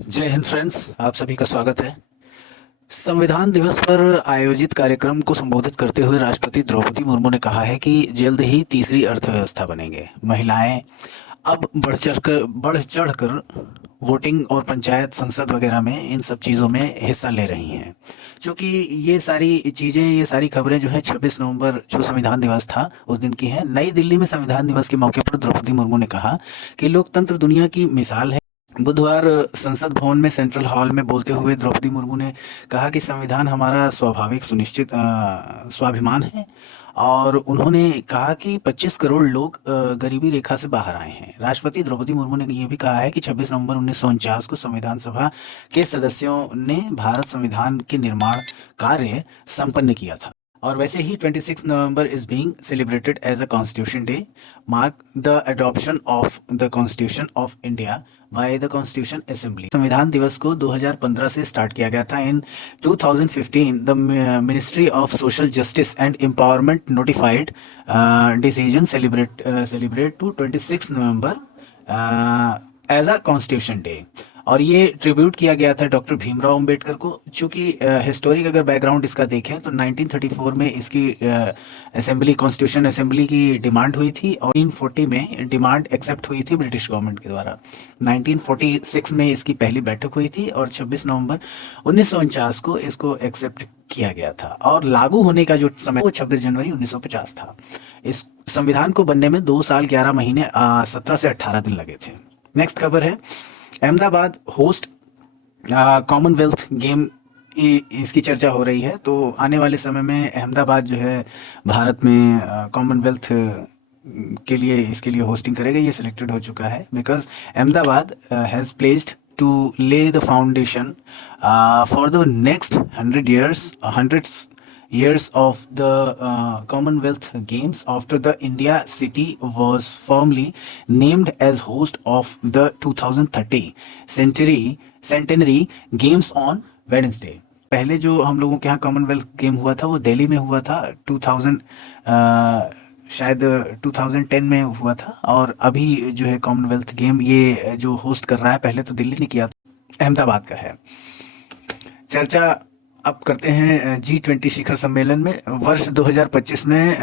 जय हिंद फ्रेंड्स, आप सभी का स्वागत है। संविधान दिवस पर आयोजित कार्यक्रम को संबोधित करते हुए राष्ट्रपति द्रौपदी मुर्मू ने कहा है कि जल्द ही तीसरी अर्थव्यवस्था बनेंगे। महिलाएं अब बढ़ चढ़ कर वोटिंग और पंचायत संसद वगैरह में इन सब चीज़ों में हिस्सा ले रही हैं। क्योंकि ये सारी खबरें जो है 26 नवंबर जो संविधान दिवस था उस दिन की हैं। नई दिल्ली में संविधान दिवस के मौके पर द्रौपदी मुर्मू ने कहा कि लोकतंत्र दुनिया की मिसाल है। बुधवार संसद भवन में सेंट्रल हॉल में बोलते हुए द्रौपदी मुर्मू ने कहा कि संविधान हमारा स्वाभाविक सुनिश्चित स्वाभिमान है। और उन्होंने कहा कि 25 करोड़ लोग गरीबी रेखा से बाहर आए हैं। राष्ट्रपति द्रौपदी मुर्मू ने ये भी कहा है कि 26 नवंबर 1949 को संविधान सभा के सदस्यों ने भारत संविधान के निर्माण कार्य संपन्न किया था। और वैसे ही 26 November is being celebrated as a Constitution Day, mark the adoption of the Constitution of India by the Constitution Assembly. संविधान दिवस को 2015 से स्टार्ट किया गया था। In 2015 the Ministry of Social Justice and Empowerment notified decision celebrate to 26 November as a Constitution Day. और ये tribute किया गया था डॉक्टर भीमराव अंबेडकर को। चूंकि हिस्टोरिक अगर बैकग्राउंड इसका देखें तो 1934 में इसकी असेंबली कॉन्स्टिट्यूशन असेंबली की डिमांड हुई थी और 1940 में डिमांड एक्सेप्ट हुई थी ब्रिटिश गवर्नमेंट के द्वारा। 1946 में इसकी पहली बैठक हुई थी और 26 नवंबर 1949 को इसको एक्सेप्ट किया गया था। और लागू होने का जो समय वो 26 जनवरी 1950 था। इस संविधान को बनने में 2 साल 11 महीने 17 से 18 दिन लगे थे। नेक्स्ट खबर है, अहमदाबाद होस्ट कॉमनवेल्थ गेम इसकी चर्चा हो रही है। तो आने वाले समय में अहमदाबाद जो है भारत में कॉमनवेल्थ के लिए इसके लिए होस्टिंग करेगा। ये सिलेक्टेड हो चुका है because Ahmedabad has placed to lay the foundation for the next 100 years of the Commonwealth Games after the India city was formally named as host of the 2030 centenary games on Wednesday। पहले जो हम लोगों के यहाँ Commonwealth game हुआ था वो दिल्ली में हुआ था 2000 शायद 2010 में हुआ था। और अभी जो है कॉमनवेल्थ गेम ये जो होस्ट कर रहा है, पहले तो दिल्ली ने किया था, अहमदाबाद का है। चर्चा अब करते हैं G20 शिखर सम्मेलन में। वर्ष 2025 में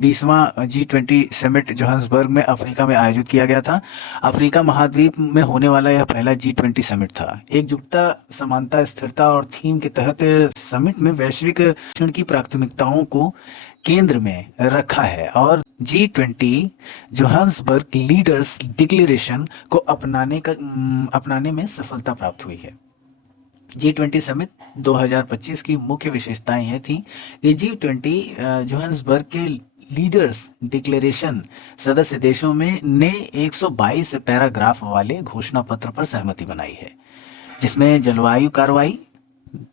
20वां G20 समिट जोहान्सबर्ग में अफ्रीका में आयोजित किया गया था। अफ्रीका महाद्वीप में होने वाला यह पहला G20 समिट था। एकजुटता, समानता, स्थिरता और थीम के तहत समिट में वैश्विक शिक्षण की प्राथमिकताओं को केंद्र में रखा है और G20 जोहान्सबर्ग लीडर्स डिक्लेरेशन को अपनाने में सफलता प्राप्त हुई है। G20 समिट 2025 की मुख्य विशेषताएं यह थी कि G20 जोहान्सबर्ग के लीडर्स डिक्लेरेशन सदस्य देशों में ने 122 पैराग्राफ वाले घोषणा पत्र पर सहमति बनाई है, जिसमें जलवायु कार्रवाई,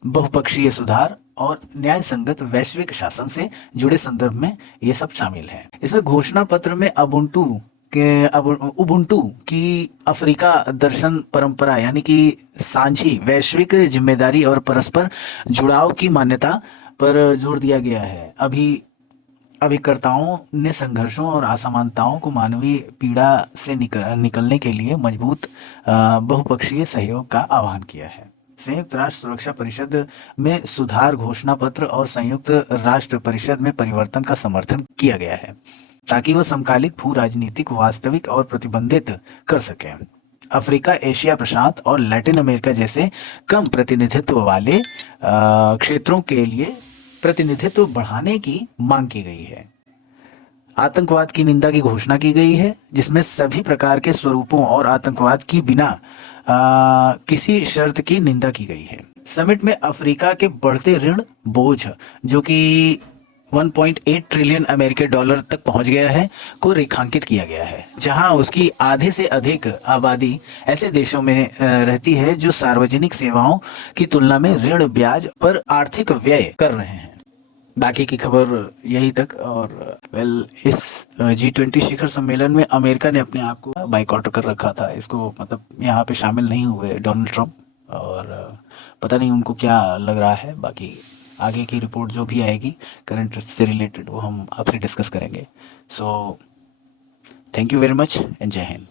बहुपक्षीय सुधार और न्याय संगत वैश्विक शासन से जुड़े संदर्भ में ये सब शामिल है। इसमें घोषणा पत्र में उबुंटू की अफ्रीका दर्शन परंपरा यानी कि सांझी वैश्विक जिम्मेदारी और परस्पर जुड़ाव की मान्यता पर जोर दिया गया है। अभिकर्ताओं ने संघर्षों और असमानताओं को मानवीय पीड़ा से निकलने के लिए मजबूत बहुपक्षीय सहयोग का आह्वान किया है। संयुक्त राष्ट्र सुरक्षा परिषद में सुधार घोषणा पत्र और संयुक्त राष्ट्र परिषद में परिवर्तन का समर्थन किया गया है ताकि वह समकालिक भू राजनीतिक वास्तविक और प्रतिबंधित कर सके। अफ्रीका, एशिया प्रशांत और लैटिन अमेरिका जैसे कम प्रतिनिधित्व वाले क्षेत्रों के लिए प्रतिनिधित्व बढ़ाने की मांग की गई है। आतंकवाद की निंदा की घोषणा की गई है, जिसमें सभी प्रकार के स्वरूपों और आतंकवाद की बिना किसी शर्त की निंदा की गई है। समिट में अफ्रीका के बढ़ते ऋण बोझ, जो कि 1.8 ट्रिलियन अमेरिकी डॉलर तक पहुंच गया है, को रेखांकित किया गया है, जहां उसकी आधे से अधिक आबादी ऐसे देशों में रहती है जो सार्वजनिक सेवाओं की तुलना में ऋण ब्याज पर आर्थिक व्यय कर रहे हैं। बाकी की खबर यही तक। और इस G20 शिखर सम्मेलन में अमेरिका ने अपने आप को बाइकआउट कर रखा था। इसको मतलब यहाँ पे शामिल नहीं हुए डोनाल्ड ट्रंप, और पता नहीं उनको क्या लग रहा है। बाकी आगे की रिपोर्ट जो भी आएगी करंट से रिलेटेड वो हम आपसे डिस्कस करेंगे। So thank you very much and जय हिंद।